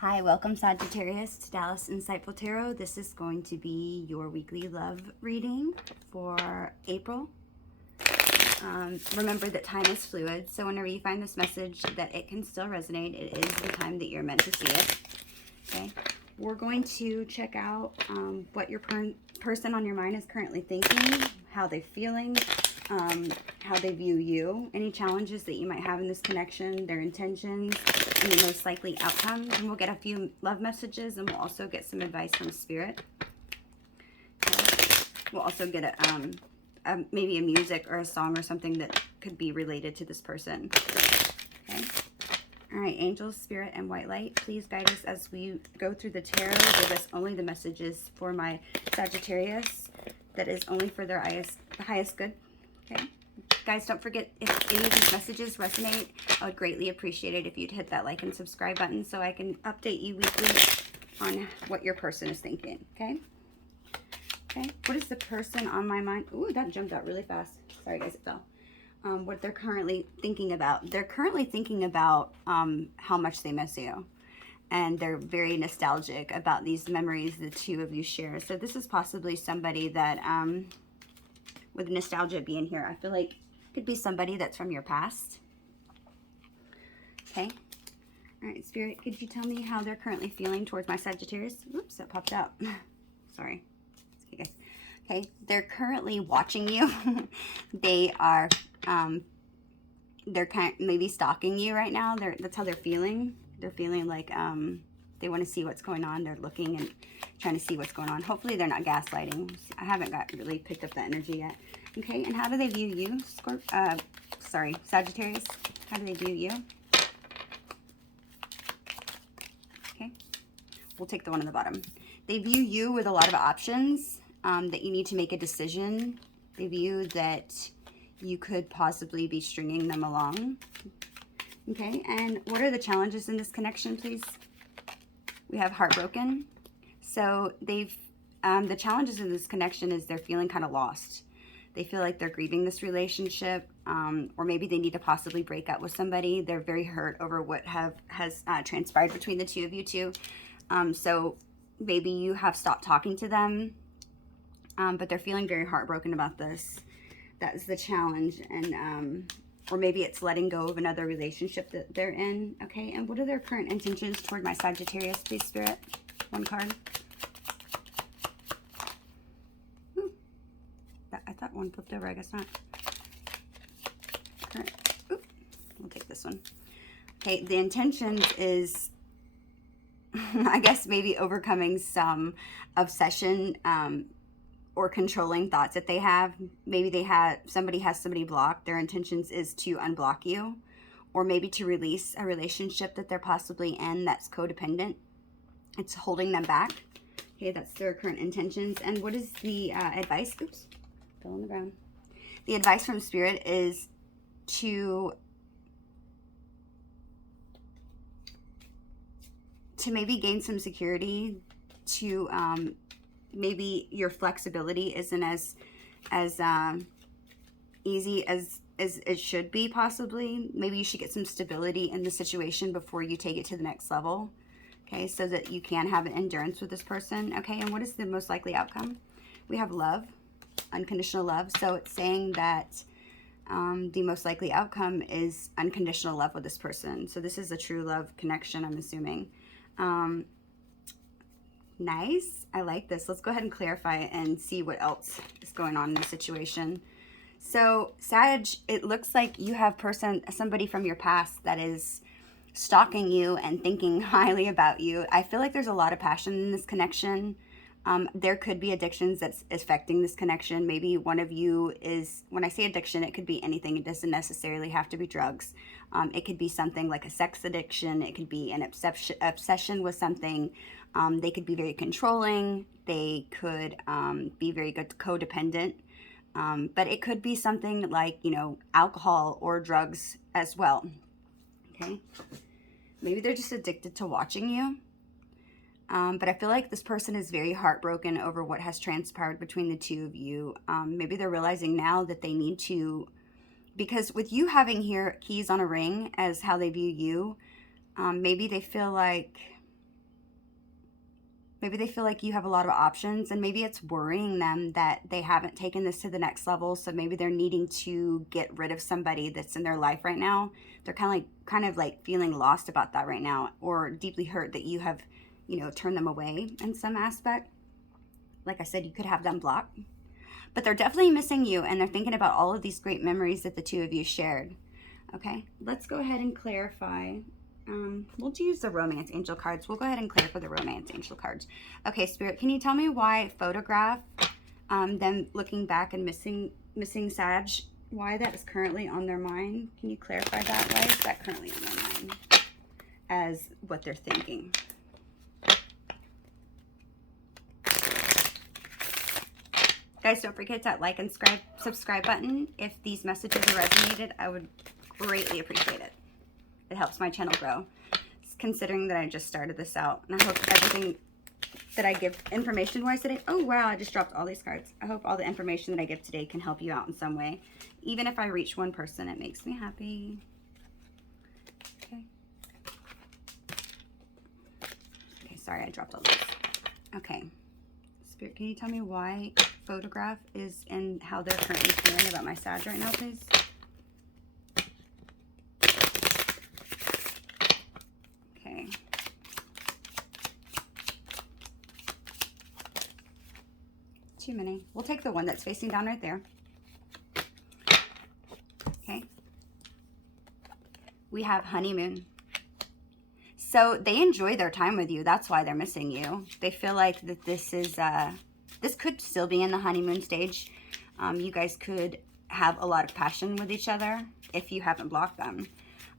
Hi, welcome Sagittarius to Dallas Insightful Tarot. This is going to be your weekly love reading for April. Remember that time is fluid, so whenever you find this message that it can still resonate, it is the time that you're meant to see it. Okay, we're going to check out what your person on your mind is currently thinking, how they're feeling, how they view you, any challenges that you might have in this connection, their intentions, and the most likely outcome. And we'll get a few love messages, and we'll also get some advice from Spirit. We'll also get maybe a music or a song or something that could be related to this person. Okay. All right, angels, spirit, and white light, please guide us as we go through the tarot. Give us only the messages for my Sagittarius that is only for their highest good. Okay. Guys, don't forget, if any of these messages resonate, I would greatly appreciate it if you'd hit that like and subscribe button so I can update you weekly on what your person is thinking. Okay. Okay, what is the person on my mind? Ooh, that jumped out really fast. Sorry, guys, it fell. What they're currently thinking about. They're currently thinking about how much they miss you. And they're very nostalgic about these memories the two of you share. So this is possibly somebody that, with nostalgia being here, I feel like it could be somebody that's from your past. Okay. All right, Spirit, could you tell me how they're currently feeling towards my Sagittarius? Oops, that popped out. Sorry. Okay, they're currently watching you. They are, they're maybe stalking you right now. That's how they're feeling. They're feeling like they want to see what's going on. They're looking and trying to see what's going on. Hopefully they're not gaslighting. I haven't really picked up that energy yet. Okay, and how do they view you, Sagittarius? How do they view you? Okay, we'll take the one on the bottom. They view you with a lot of options. That you need to make a decision. They view that you could possibly be stringing them along. Okay, and what are the challenges in this connection, please? We have heartbroken. So the challenges in this connection is they're feeling kind of lost. They feel like they're grieving this relationship, or maybe they need to possibly break up with somebody. They're very hurt over what has transpired between the two of you two. So maybe you have stopped talking to them. But they're feeling very heartbroken about this. That is the challenge. And or maybe it's letting go of another relationship that they're in. Okay, and what are their current intentions toward my Sagittarius, please, Spirit? One card. I thought one flipped over. I guess not. Current. Oop, we'll take this one. Okay, the intentions is, I guess, maybe overcoming some obsession, or controlling thoughts that they have. Maybe somebody has somebody blocked. Their intentions is to unblock you, or maybe to release a relationship that they're possibly in that's codependent. It's holding them back. Okay, that's their current intentions. And what is the advice? Oops, fell on the ground. The advice from Spirit is to maybe gain some security, to maybe your flexibility isn't as easy as it should be, possibly. Maybe you should get some stability in the situation before you take it to the next level. Okay, so that you can have an endurance with this person. Okay, and what is the most likely outcome? We have love, unconditional love. So it's saying that the most likely outcome is unconditional love with this person. So this is a true love connection, I'm assuming. Nice. I like this. Let's go ahead and clarify and see what else is going on in the situation. So, Sag, it looks like you have somebody from your past that is stalking you and thinking highly about you. I feel like there's a lot of passion in this connection. There could be addictions that's affecting this connection. Maybe one of you is, when I say addiction, it could be anything. It doesn't necessarily have to be drugs. It could be something like a sex addiction. It could be an obsession with something. They could be very controlling. They could be very good codependent. But it could be something like, alcohol or drugs as well. Okay. Maybe they're just addicted to watching you. But I feel like this person is very heartbroken over what has transpired between the two of you. Maybe they're realizing now that they need to, because with you having here keys on a ring as how they view you, maybe they feel like Maybe they feel like you have a lot of options, and maybe it's worrying them that they haven't taken this to the next level. So maybe they're needing to get rid of somebody that's in their life right now. They're kind of like feeling lost about that right now, or deeply hurt that you have, you know, turned them away in some aspect. Like I said, you could have them blocked, but they're definitely missing you, and they're thinking about all of these great memories that the two of you shared. Okay, let's go ahead and clarify. We'll use the romance angel cards. We'll go ahead and clear for the romance angel cards. Okay, Spirit, can you tell me why photograph, them looking back and missing Sag, why that is currently on their mind? Can you clarify that? Why is that currently on their mind as what they're thinking? Guys, don't forget that like and subscribe button. If these messages resonated, I would greatly appreciate it. It helps my channel grow, considering that I just started this out. And I hope everything that I give information-wise today... Oh, wow, I just dropped all these cards. I hope all the information that I give today can help you out in some way. Even if I reach one person, it makes me happy. Okay. Okay, sorry, I dropped all these. Okay. Spirit, can you tell me why photograph is and how they're currently feeling about my Sag right now, please? Too many. We'll take the one that's facing down right there. Okay. We have honeymoon. So they enjoy their time with you. That's why they're missing you. They feel like that this is, this could still be in the honeymoon stage. You guys could have a lot of passion with each other if you haven't blocked them.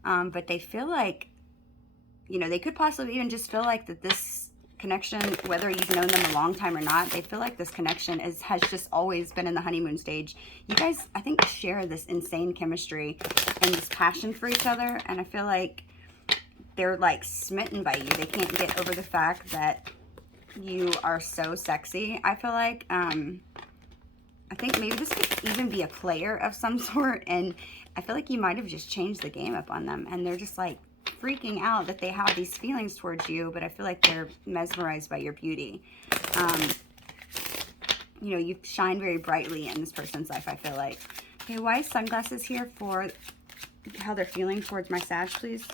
But they feel like, you know, they could possibly even just feel like that this connection, whether you've known them a long time or not, they feel like this connection has just always been in the honeymoon stage. You guys, I think, share this insane chemistry and this passion for each other, and I feel like they're like smitten by you. They can't get over the fact that you are so sexy. I feel like I think maybe this could even be a player of some sort, and I feel like you might have just changed the game up on them, and they're just like freaking out that they have these feelings towards you, but I feel like they're mesmerized by your beauty. You know, you shine very brightly in this person's life, I feel like. Okay, why is sunglasses here for how they're feeling towards my Sag, please?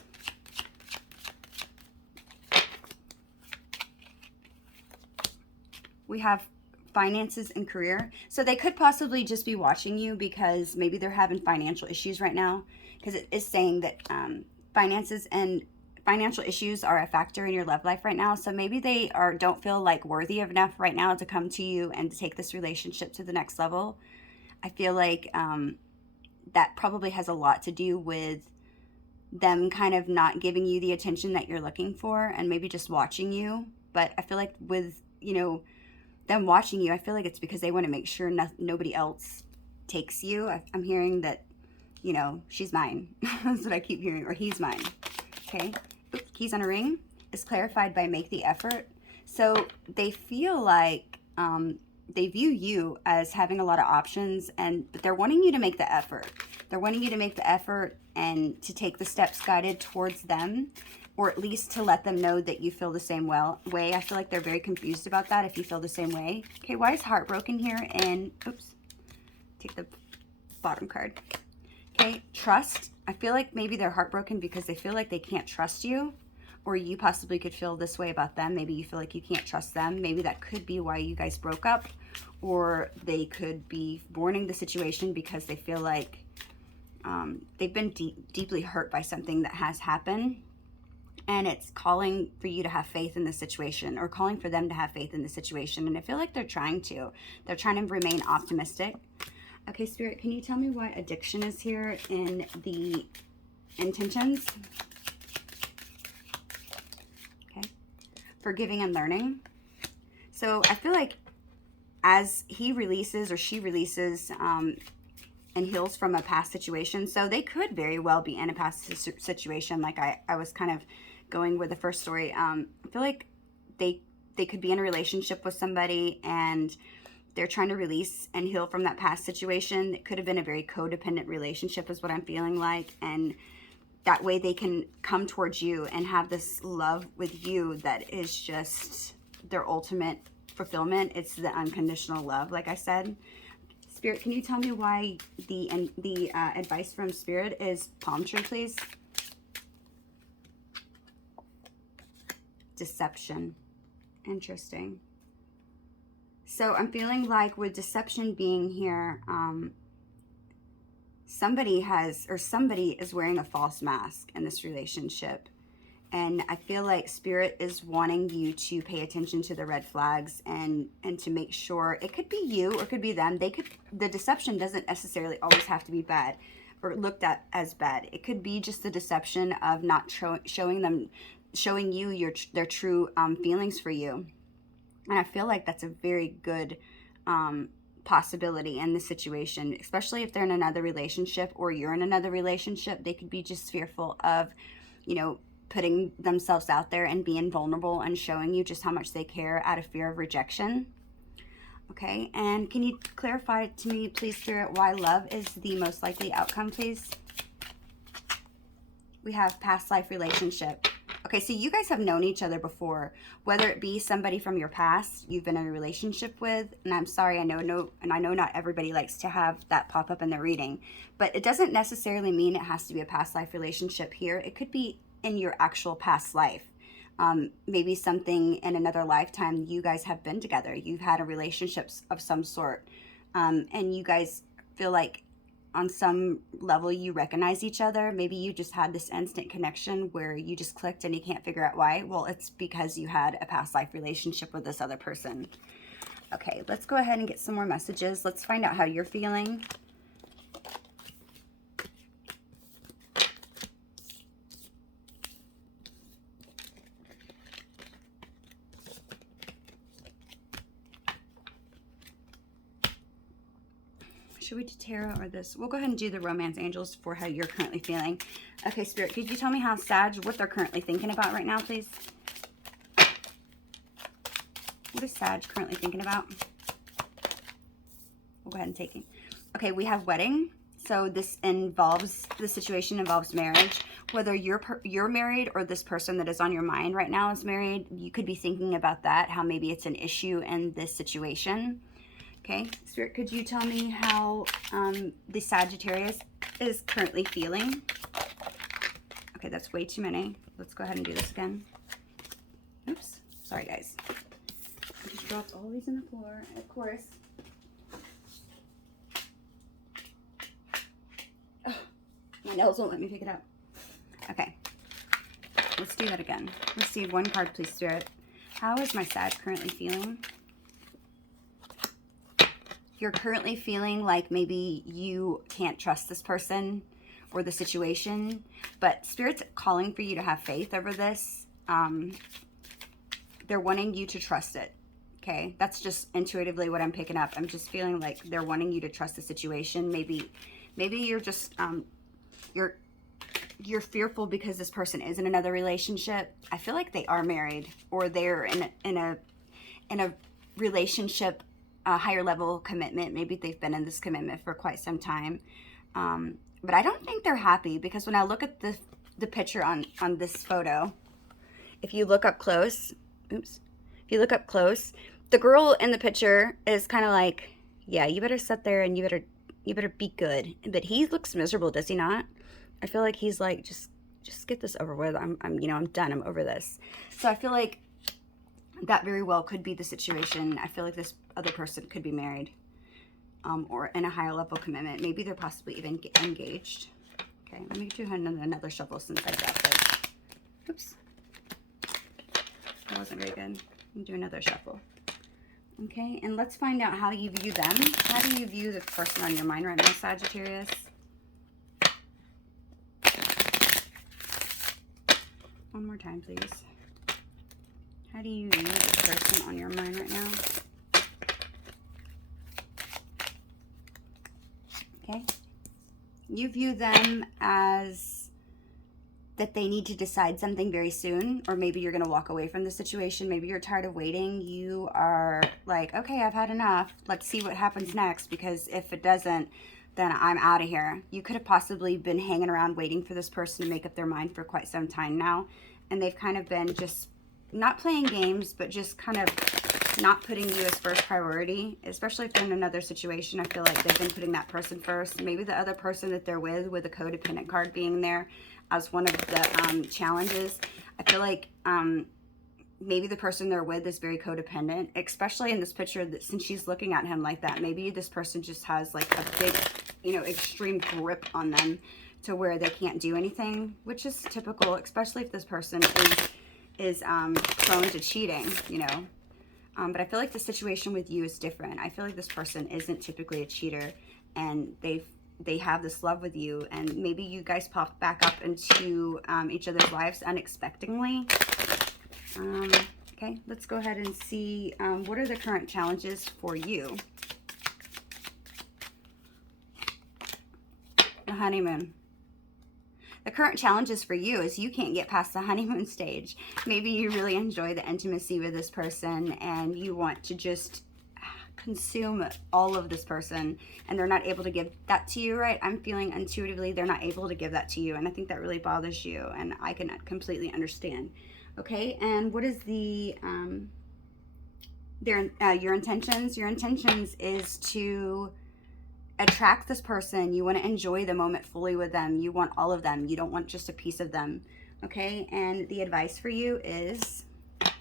We have finances and career. So they could possibly just be watching you because maybe they're having financial issues right now, because it is saying that finances and financial issues are a factor in your love life right now. So maybe they don't feel like worthy enough right now to come to you and to take this relationship to the next level. I feel like that probably has a lot to do with them kind of not giving you the attention that you're looking for and maybe just watching you. But I feel like with, you know, them watching you, I feel like it's because they want to make sure nobody else takes you. I'm hearing that, you know, she's mine. That's what I keep hearing, or he's mine. Okay. Oops, keys on a ring is clarified by make the effort. So they feel like they view you as having a lot of options, but they're wanting you to make the effort. They're wanting you to make the effort and to take the steps guided towards them, or at least to let them know that you feel the same way. I feel like they're very confused about that if you feel the same way. Okay, why is heartbroken here? And, oops, take the bottom card. Okay, trust. I feel like maybe they're heartbroken because they feel like they can't trust you, or you possibly could feel this way about them. Maybe you feel like you can't trust them. Maybe that could be why you guys broke up, or they could be mourning the situation because they feel like they've been deeply hurt by something that has happened, and it's calling for you to have faith in the situation, or calling for them to have faith in the situation. And I feel like they're trying to remain optimistic. Okay, Spirit, can you tell me why addiction is here in the intentions? Okay. Forgiving and learning. So I feel like as he releases or she releases and heals from a past situation, so they could very well be in a past situation, like I was kind of going with the first story. I feel like they could be in a relationship with somebody and they're trying to release and heal from that past situation. It could have been a very codependent relationship is what I'm feeling like. And that way they can come towards you and have this love with you that is just their ultimate fulfillment. It's the unconditional love, like I said. Spirit, can you tell me why the advice from Spirit is palm tree, please? Deception. Interesting. So I'm feeling like with deception being here, somebody is wearing a false mask in this relationship. And I feel like Spirit is wanting you to pay attention to the red flags and to make sure, it could be you or it could be them. The deception doesn't necessarily always have to be bad or looked at as bad. It could be just the deception of not showing you their true feelings for you. And I feel like that's a very good possibility in this situation, especially if they're in another relationship or you're in another relationship. They could be just fearful of, you know, putting themselves out there and being vulnerable and showing you just how much they care out of fear of rejection. Okay, and can you clarify to me, please, Spirit, why love is the most likely outcome, please? We have past life relationship. Okay, so you guys have known each other before, whether it be somebody from your past you've been in a relationship with, and I'm sorry, I know not everybody likes to have that pop up in their reading, but it doesn't necessarily mean it has to be a past life relationship here. It could be in your actual past life. Maybe something in another lifetime you guys have been together. You've had a relationship of some sort, and you guys feel like on some level you recognize each other. Maybe you just had this instant connection where you just clicked and you can't figure out why. Well, it's because you had a past life relationship with this other person. Okay, let's go ahead and get some more messages. Let's find out how you're feeling. Should we do tarot or this? We'll go ahead and do the romance angels for how you're currently feeling. Okay, Spirit, could you tell me how what they're currently thinking about right now, please? What is Sag currently thinking about? We'll go ahead and take it. Okay, we have wedding. So the situation involves marriage. Whether you're married or this person that is on your mind right now is married, you could be thinking about that, how maybe it's an issue in this situation. Okay, Spirit, could you tell me how the Sagittarius is currently feeling? Okay, that's way too many. Let's go ahead and do this again. Oops, sorry guys. I just dropped all these on the floor, of course. Oh, my nails won't let me pick it up. Okay, let's do that again. Let's see, one card please, Spirit. How is my Sag currently feeling? You're currently feeling like maybe you can't trust this person or the situation, but Spirit's calling for you to have faith over this. They're wanting you to trust it. Okay, that's just intuitively what I'm picking up. I'm just feeling like they're wanting you to trust the situation. Maybe you're just you're fearful because this person is in another relationship. I feel like they are married or they're in a relationship. A higher level commitment. Maybe they've been in this commitment for quite some time. But I don't think they're happy because when I look at the picture on this photo, if you look up close, the girl in the picture is kind of like, yeah, you better sit there and you better be good. But he looks miserable, does he not? I feel like he's like, just get this over with. I'm done. I'm over this. So I feel like that very well could be the situation. I feel like this other person could be married or in a higher level commitment. Maybe they're possibly even engaged. Okay, let me do another shuffle since I got this. Oops. That wasn't very good. Let me do another shuffle. Okay, and let's find out how you view them. How do you view the person on your mind right now, Sagittarius? One more time, please. How do you view the person on your mind right now? Okay. You view them as that they need to decide something very soon, or maybe you're going to walk away from the situation. Maybe you're tired of waiting. You are like, okay, I've had enough. Let's see what happens next, because if it doesn't, then I'm out of here. You could have possibly been hanging around waiting for this person to make up their mind for quite some time now, and they've kind of been just not playing games, but just kind of not putting you as first priority, especially if they're in another situation. I feel like they've been putting that person first. Maybe the other person that they're with a codependent card being there as one of the challenges. I feel like maybe the person they're with is very codependent, especially in this picture, that since she's looking at him like that, maybe this person just has like a big, you know, extreme grip on them to where they can't do anything, which is typical, especially if this person is prone to cheating, you know. But I feel like the situation with you is different. I feel like this person isn't typically a cheater, and they have this love with you, and maybe you guys popped back up into each other's lives unexpectedly. Okay, let's go ahead and see what are the current challenges for you. The honeymoon. The current challenges for you is you can't get past the honeymoon stage. Maybe you really enjoy the intimacy with this person and you want to just consume all of this person, and they're not able to give that to you, right? I'm feeling intuitively they're not able to give that to you, and I think that really bothers you, and I can completely understand. Okay, and what is the your intentions? Your intentions is to attract this person. You want to enjoy the moment fully with them. You want all of them. You don't want just a piece of them. Okay, and the advice for you is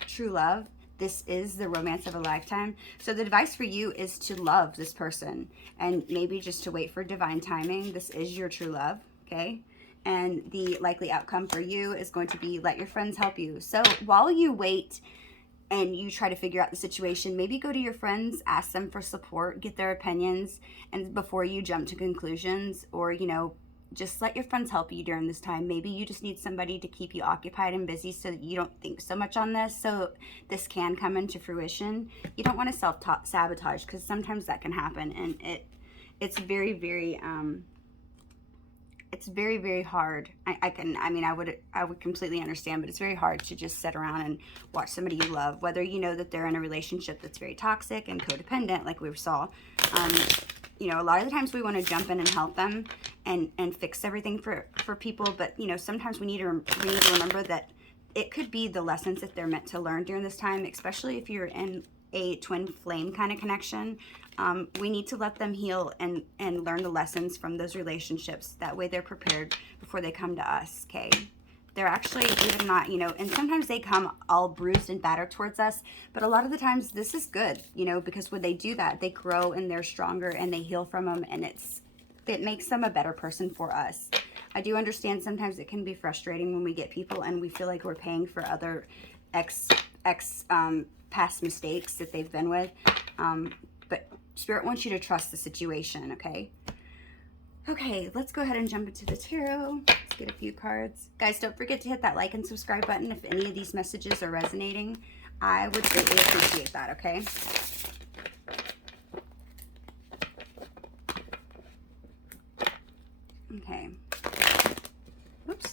true love. This is the romance of a lifetime. So the advice for you is to love this person and maybe just to wait for divine timing. This is your true love, okay? And the likely outcome for you is going to be let your friends help you. So while you wait and you try to figure out the situation, maybe go to your friends, ask them for support, get their opinions, and before you jump to conclusions, or, you know, just let your friends help you during this time. Maybe you just need somebody to keep you occupied and busy so that you don't think so much on this, so this can come into fruition. You don't want to self-sabotage, because sometimes that can happen, and it's very, very it's very, very hard. I would completely understand, but it's very hard to just sit around and watch somebody you love, whether you know that they're in a relationship that's very toxic and codependent, like we saw. You know, a lot of the times we want to jump in and help them and fix everything for people, but, you know, sometimes we need to remember that it could be the lessons that they're meant to learn during this time, especially if you're in a twin flame kind of connection. We need to let them heal and learn the lessons from those relationships. That way they're prepared before they come to us, okay? They're actually even not, you know, and sometimes they come all bruised and battered towards us, but a lot of the times this is good, you know, because when they do that, they grow and they're stronger and they heal from them, and it makes them a better person for us. I do understand sometimes it can be frustrating when we get people and we feel like we're paying for other past mistakes that they've been with, but Spirit wants you to trust the situation, okay? Okay, let's go ahead and jump into the tarot. Let's get a few cards. Guys, don't forget to hit that like and subscribe button if any of these messages are resonating. I would greatly appreciate that, okay? Okay. Oops.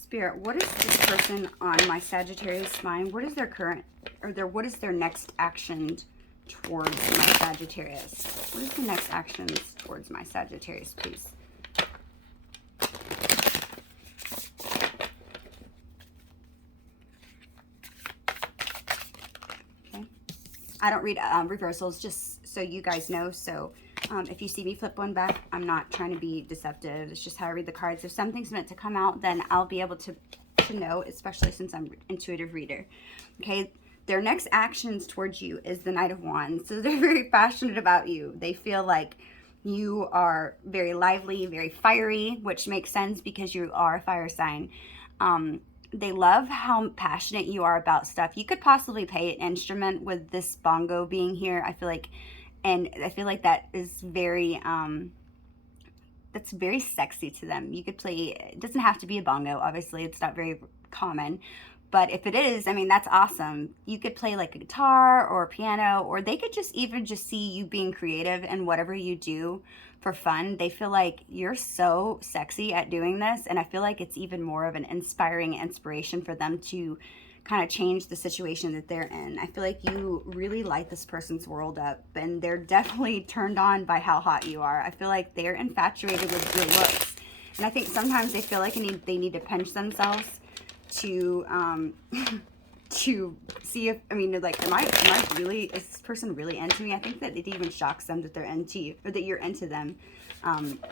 Spirit, what is this person on my Sagittarius mind? What is their current, what is their next action towards my Sagittarius? What is the next actions towards my Sagittarius, please? Okay. I don't read reversals, just so you guys know. So if you see me flip one back, I'm not trying to be deceptive. It's just how I read the cards. If something's meant to come out, then I'll be able to know, especially since I'm an intuitive reader. Okay, their next actions towards you is the Knight of Wands. So they're very passionate about you. They feel like you are very lively, very fiery, which makes sense because you are a fire sign. They love how passionate you are about stuff. You could possibly play an instrument with this bongo being here. I feel like that is very that's very sexy to them. You could play, it doesn't have to be a bongo, obviously it's not very common, but if it is, I mean, that's awesome. You could play like a guitar or a piano, or they could just even just see you being creative and whatever you do for fun. They feel like you're so sexy at doing this, and I feel like it's even more of an inspiration for them to kind of change the situation that they're in. I feel like you really light this person's world up, and they're definitely turned on by how hot you are. I feel like they're infatuated with your looks, and I think sometimes they feel like they need to pinch themselves to to see if, I mean, like, am I really, is this person really into me? I think that it even shocks them that they're into you, or that you're into them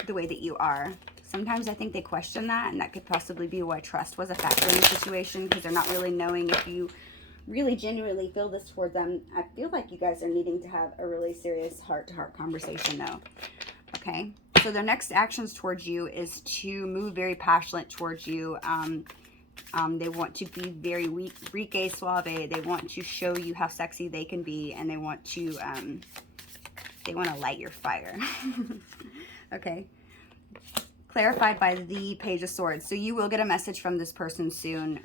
the way that you are. Sometimes I think they question that, and that could possibly be why trust was a factor in the situation, because they're not really knowing if you really genuinely feel this toward them. I feel like you guys are needing to have a really serious heart-to-heart conversation, though. Okay, so their next actions towards you is to move very passionate towards you. They want to be very rique suave. They want to show you how sexy they can be, and they want to light your fire. Okay. Clarified by the Page of Swords. So you will get a message from this person soon.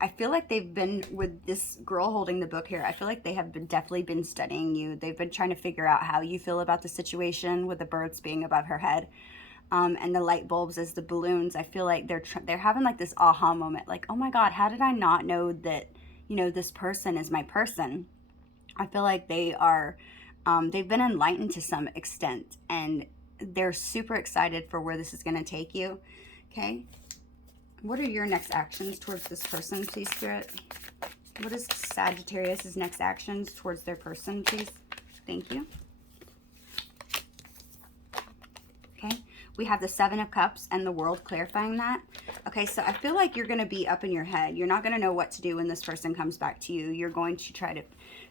I feel like they've been, with this girl holding the book here, I feel like they have definitely been studying you. They've been trying to figure out how you feel about the situation, with the birds being above her head. And the light bulbs as the balloons. I feel like they're having like this aha moment, like, oh my God, how did I not know that, you know, this person is my person? I feel like they are, they've been enlightened to some extent, and they're super excited for where this is going to take you. Okay. What are your next actions towards this person, please, Spirit? What is Sagittarius's next actions towards their person, please? Thank you. Okay. We have the Seven of Cups and the World clarifying that. Okay, so I feel like you're going to be up in your head. You're not going to know what to do when this person comes back to you. You're going to try to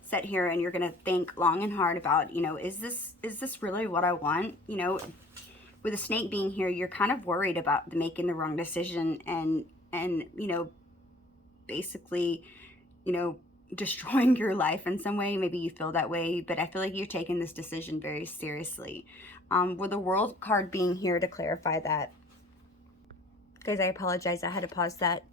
sit here, and you're going to think long and hard about, you know, is this really what I want? You know, with a snake being here, you're kind of worried about making the wrong decision and you know, basically, you know, destroying your life in some way. Maybe you feel that way, but I feel like you're taking this decision very seriously. With the World card being here to clarify that. Guys, I apologize. I had to pause that.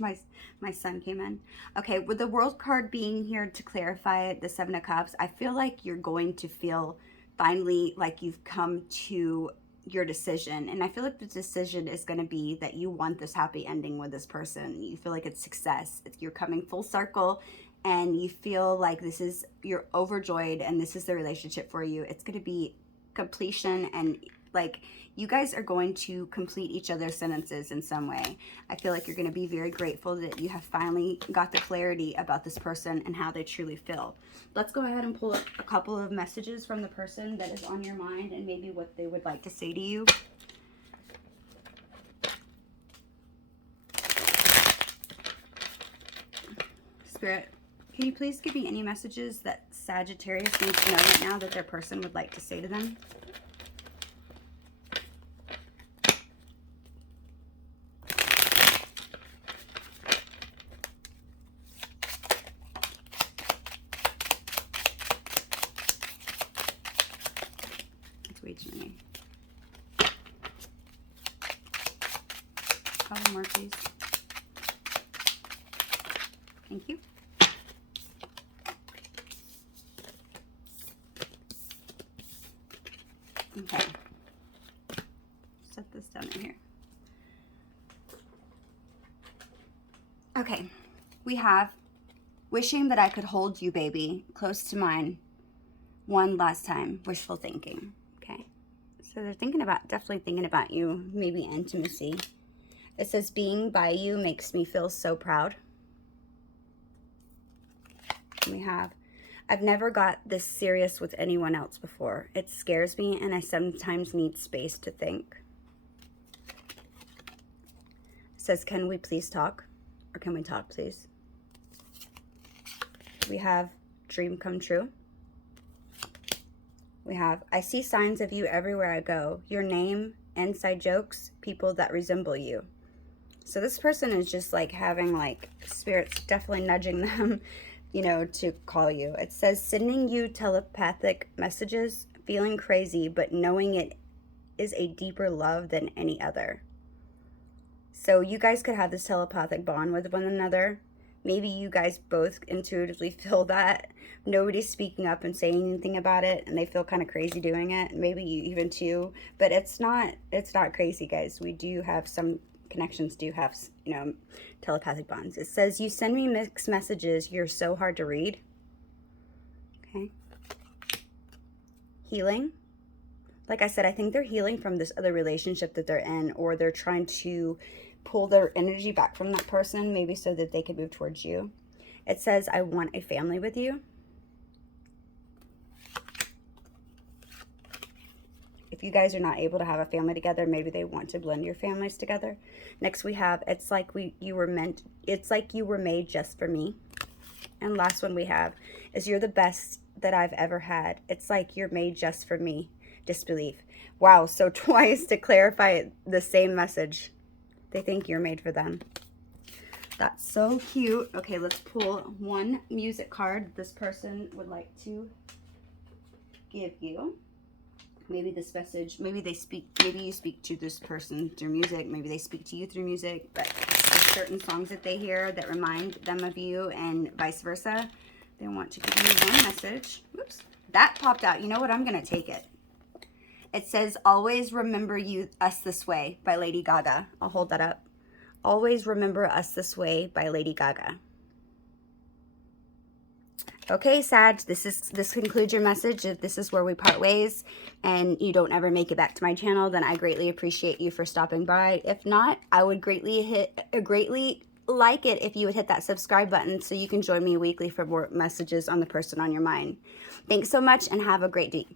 my son came in. Okay, with the World card being here to clarify the Seven of Cups, I feel like you're going to feel finally like you've come to your decision. And I feel like the decision is going to be that you want this happy ending with this person. You feel like it's success. You're coming full circle, and you feel like you're overjoyed, and this is the relationship for you. It's going to be completion, and like you guys are going to complete each other's sentences in some way. I feel like you're going to be very grateful that you have finally got the clarity about this person and how they truly feel. Let's go ahead and pull up a couple of messages from the person that is on your mind, and maybe what they would like to say to you. Spirit, can you please give me any messages that Sagittarius needs to know right now that their person would like to say to them? It's way too many. Couple more, please. Thank you. Okay. Set this down in here. Okay. We have wishing that I could hold you, baby, close to mine one last time. Wishful thinking. Okay. So they're definitely thinking about you, maybe intimacy. It says, being by you makes me feel so proud. We have, I've never got this serious with anyone else before. It scares me, and I sometimes need space to think. It says, can we please talk? Or can we talk, please? We have dream come true. We have, I see signs of you everywhere I go. Your name, inside jokes, people that resemble you. So this person is just like having like spirits definitely nudging them, you know, to call you. It says, sending you telepathic messages, feeling crazy, but knowing it is a deeper love than any other. So you guys could have this telepathic bond with one another. Maybe you guys both intuitively feel that. Nobody's speaking up and saying anything about it, and they feel kind of crazy doing it. Maybe you even too, but it's not crazy, guys. We do have some connections do have, you know, telepathic bonds. It says, you send me mixed messages. You're so hard to read. Okay. Healing. Like I said, I think they're healing from this other relationship that they're in, or they're trying to pull their energy back from that person, maybe so that they can move towards you. It says, I want a family with you. If you guys are not able to have a family together, maybe they want to blend your families together. Next we have, it's like you were made just for me. And last one we have is, you're the best that I've ever had. It's like you're made just for me. Disbelief. Wow, so twice to clarify the same message. They think you're made for them. That's so cute. Okay, let's pull one music card this person would like to give you. Maybe this message, maybe you speak to this person through music, maybe they speak to you through music, but there's certain songs that they hear that remind them of you, and vice versa. They want to give you one message. Oops, that popped out. You know what? I'm going to take it. It says, always remember us this way by Lady Gaga. I'll hold that up. Always remember us this way by Lady Gaga. Okay, Sag, this concludes your message. If this is where we part ways and you don't ever make it back to my channel, then I greatly appreciate you for stopping by. If not, I would greatly like it if you would hit that subscribe button so you can join me weekly for more messages on the person on your mind. Thanks so much and have a great day.